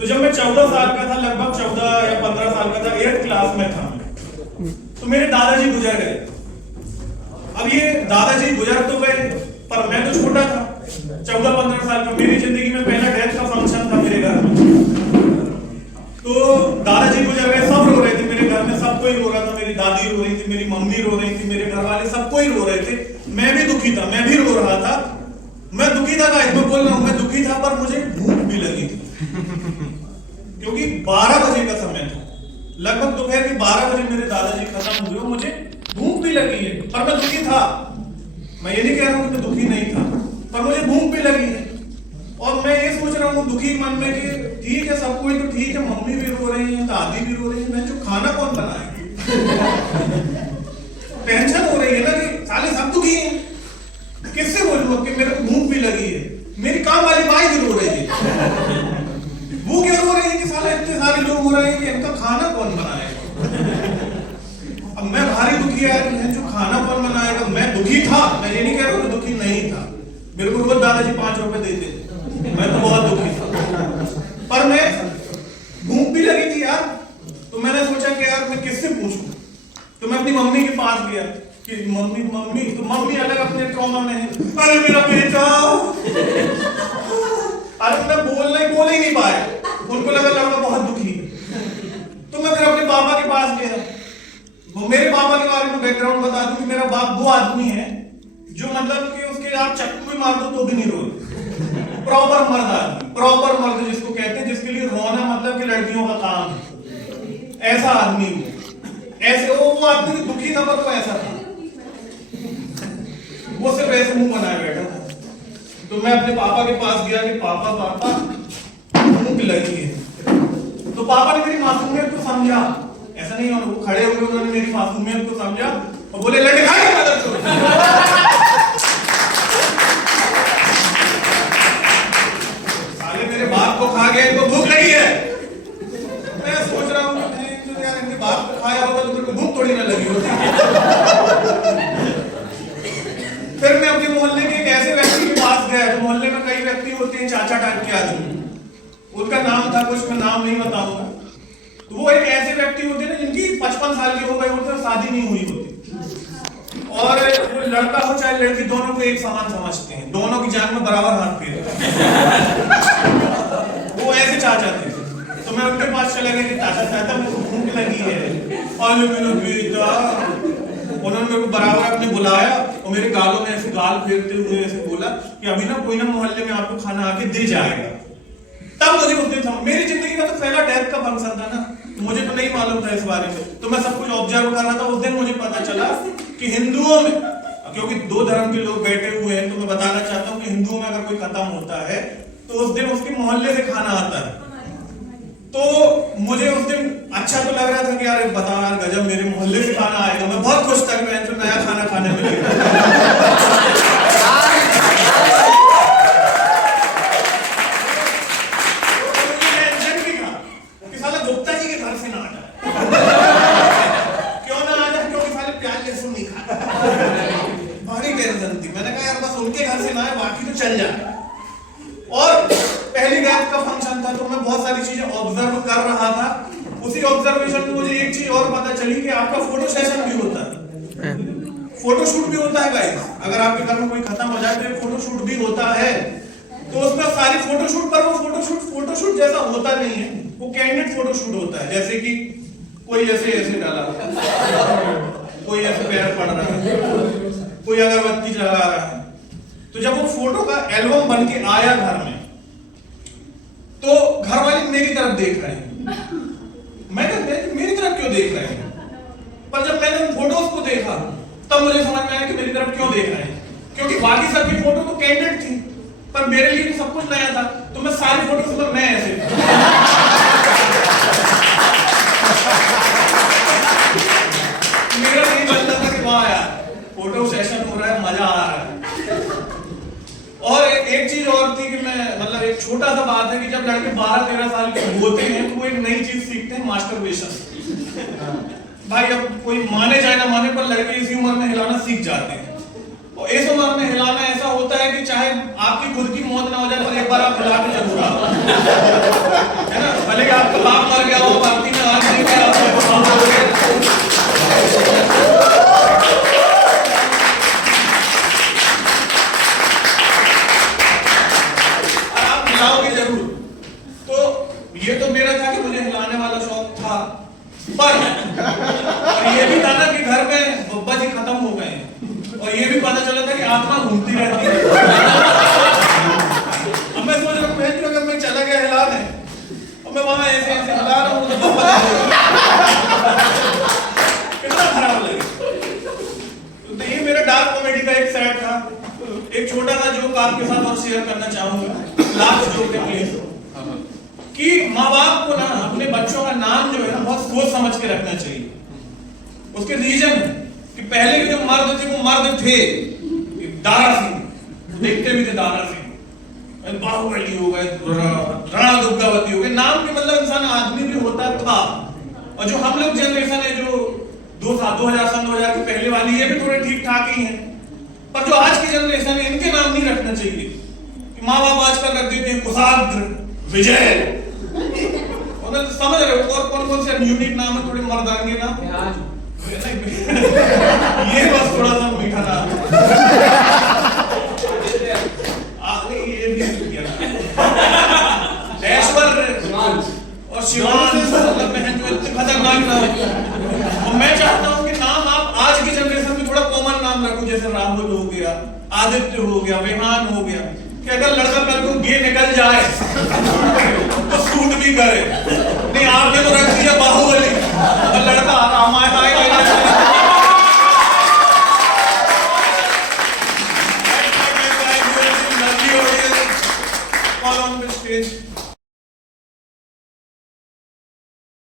तो जब मैं 14 साल का था, लगभग 14 या 15 साल का था, 8th क्लास में था, तो मेरे दादाजी गुजर गए। अब ये दादाजी गुजर तो गए, पर मैं तो छोटा था, 14-15 साल का। मेरी जिंदगी में पहला डेथ का फंक्शन था मेरे घर में। तो दादाजी गुजर गए, सब रो रहे थे मेरे घर में, सब कोई रो रहा था। मेरी दादी रो रही थी, मेरी मम्मी रो रही थी, मेरे घर वाले सब कोई रो रहे थे। मैं भी दुखी था, मैं भी रो रहा था। मैं दुखी था, मैं बोल रहा हूं मैं दुखी था, पर मुझे भूख भी लगी थी, क्योंकि 12 बजे का समय था, लगभग दोपहर के 12 बजे मेरे दादाजी खत्म हुए। मुझे भूख भी लगी है, पर मैं दुखी था। मैं ये नहीं कह रहा हूं कि मैं दुखी नहीं था, पर मुझे भूख भी लगी है। और मैं ये सोच रहा हूँ दुखी मन में कि ठीक है, सब कोई तो ठीक है, मम्मी भी रो रही है, दादी भी रो रही है, मैं जो खाना कौन बनाएगी। टेंशन हो रही है ना कि साले सब दुखी हैं, किससे बोलूं कि मेरे को भूख भी लगी है। मेरी काम वाली माई भी रो रही है, वो क्यों रो रही है कि साले इतने सारे लोग हो रहे हैं कि इनका खाना कौन बनाएगा। अब मैं भारी दुखी है, जो खाना कौन बनाएगा। मैं दुखी था, मैं ये नहीं कह रहा हूँ दुखी नहीं था। मेरे को रोज दादाजी 5 रुपए देते थे, मैं तो बहुत दुखी था, पर मैं भूख भी लगी थी यार। तो मैंने सोचा कि यार मैं किससे पूछूं। तो मैं अपनी मम्मी के पास गया कि मम्मी मम्मी तो मम्मी अलग अपने ट्रॉमा में है। अरे मेरा बेटा, अरे मैं बोल ही नहीं पाया। उनको लगा लड़का बहुत दुखी है। तो मैं फिर अपने पापा के पास गया। वो मेरे पापा के बारे में बैकग्राउंड बता दूं कि मेरा बाप वो आदमी है जो मतलब कि उसके आप चक्कू भी मार दो तो भी नहीं रोए। प्रॉपर मर्द आदमी, प्रॉपर मर्द जिसको कहते हैं, जिसके लिए रोना मतलब कि लड़कियों का काम है, ऐसा आदमी। ऐसे वो आदमी दुखी था, पर वो ऐसा था, वो सिर्फ ऐसे मुंह बनाए बैठा था। तो मैं अपने पापा के पास गया कि पापा भूख लगी है। तो पापा ने मेरी मासूमियत को समझा, ऐसा नहीं है वो खड़े हुए, उन्होंने मेरी मासूमियत को समझा और बोले लड़के खाएगा मदद करो। मेरे बाप को खा गया, इनको भूख लगी है। मैं सोच रहा हूँ यार इनके बाप को खाया होगा तो मेरे को भूख थोड़ी ना लगी होती। फिर मैं अपने मोहल्ले के एक ऐसे व्यक्ति के पास गया। तो मोहल्ले में कई व्यक्ति होते हैं चाचा टाइप के आदमी, उनका नाम था कुछ, मैं नाम नहीं बताऊंगा। तो वो एक ऐसे व्यक्ति होते हैं जिनकी 55 साल के हो गए होते हैं, शादी नहीं हुई होती, और वो लड़का हो चाहे लड़की, दोनों को एक समान समझते हैं, दोनों की जान में बराबर हाथ फेरते। वो ऐसे चाचा थे। तो मैं उनके पास चला गया कि चाचा मेरे को भूख लगी है। और उन्होंने मेरे को बराबर अपने बुलाया और मेरे गालों में ऐसे गाल फेरते हुए ऐसे बोला कि अभी ना कोई ना मोहल्ले में आपको खाना आके दे जाएगा। तब मुझे उस दिन था, मेरी जिंदगी का तो पहला डेथ का फंक्शन था ना, मुझे तो नहीं मालूम था इस बारे में। तो मैं सब कुछ ऑब्जर्व कर रहा था। उस दिन मुझे पता चला कि हिंदुओं में, क्योंकि 2 धर्म के लोग बैठे हुए हैं, तो मैं बताना चाहता हूँ कि हिंदुओं में अगर कोई खत्म होता है तो उस दिन उसके मोहल्ले से खाना आता है। तो मुझे उस दिन अच्छा तो लग रहा था कि यार बता यार गजब, मेरे मोहल्ले से खाना आएगा। मैं बहुत खुश था कि मैं तो नया खाना खाने मिलेगा। टेंशन भी था कि साला गुप्ता जी के घर से ना आ जाए। क्यों ना आ जाए, क्योंकि साले प्याज लहसुन नहीं खाते। बड़ी टेंशन थी। मैंने कहा यार बस उनके घर से ना आए, बाकी तो चल जाए। और पहली डेथ का फंक्शन था, तो मैं बहुत सारी चीजें ऑब्जर्व कर रहा था। उसी ऑब्जर्वेशन में मुझे एक चीज और पता चली कि आपका फोटो सेशन भी होता है, फोटो शूट भी होता है गाइस। अगर आपके घर में कोई खत्म हो जाए तो फोटो शूट भी होता है। तो उसमें सारी फोटो शूट, पर वो फोटो शूट जैसा होता नहीं है, वो कैंडिड फोटो शूट होता है। जैसे कि कोई ऐसे डाला, कोई ऐसे पैर पड़ रहा है, कोई अगरबत्ती जला रहा है। तो जब वो फोटो का एल्बम बन के आया घर में, तो घर वाले मेरी तरफ देख रहे हैं। मैं कहते हैं मेरी तरफ क्यों देख रहे हैं, पर जब मैंने उन फोटोज को देखा तब मुझे समझ में आया कि मेरी तरफ क्यों देख रहे हैं। क्योंकि बाकी सबकी फोटो तो कैंडिड थी, पर मेरे लिए तो सब कुछ नया था। तो मैं सारी फोटोज में मैं ऐसे मेरा नहीं बनता था कि वाह यार फोटो सेशन हो रहा है, मजा आ रहा है। और एक चीज और थी कि मैं मतलब एक छोटा सा बात है कि जब लड़के 12-13 साल के होते हैं तो वो एक नई चीज सीखते हैं, मास्टरबेशन। भाई अब कोई माने चाहे ना माने, पर लड़के इसी उम्र में हिलाना सीख जाते हैं। और इस उम्र में हिलाना ऐसा होता है कि चाहे आपकी खुद की मौत ना हो जाए, पर एक बार आप हिला के जरूर आओ, है ना। भले ही आपका बाप मर गया हो, भर्ती में आज नहीं गया आप हिलाओगे जरूर। तो ये तो मेरा था कि मुझे हिलाने वाला शौक था, पर ये भी था ना कि घर में बब्बा जी खत्म हो गए और ये भी पता चला था कि आत्मा घूमती रहती है। अब मैं सोच रहा हूँ अगर मैं चला गया हिलाने और मैं वहां ऐसे ऐसे हिला रहा हूँ तो बब्बा कितना खराब लगे। तो ये मेरा डार्क कॉमेडी का एक साइड था। एक छोटा सा जोक आपके साथ और शेयर करना चाहूंगा, लास्ट जोक है प्लीज, कि माँ बाप को ना अपने बच्चों का नाम जो है ना बहुत सोच समझ के रखना चाहिए। उसके रीजन कि पहले के जो मर्द थे वो मर्द थे दारा सिंह, देखते भी थे दारा सिंह, बाहुबली हो गए, राणा दुर्गावती हो गए, नाम के मतलब इंसान आदमी भी होता था। और जो हम लोग जनरेशन है जो 2000 के पहले वाली, ये भी थोड़े ठीक ठाक ही हैं, पर जो आज की जनरेशन है इनके नाम नहीं रखना चाहिए। कि माँ बाप आजकल रख देते हैं कुशाग्र, विजय, समझ रहे हो, और कौन कौन से यूनिक नाम है थोड़े मर्दांगे नाम, ये बस थोड़ा सा मीठा नाम, ये भी ऐश्वर्य और शिवान, मतलब बहन जो इतने खतरनाक नाम है। और मैं चाहता हूँ कि नाम आप आज की जनरेशन में थोड़ा कॉमन नाम रखो, जैसे राहुल हो गया, आदित्य हो गया, विहान हो गया, कि अगर लड़का कल को गे निकल जाए तो सूट भी करे। नहीं आपने तो रख दिया बाहुबली और लड़का रामायण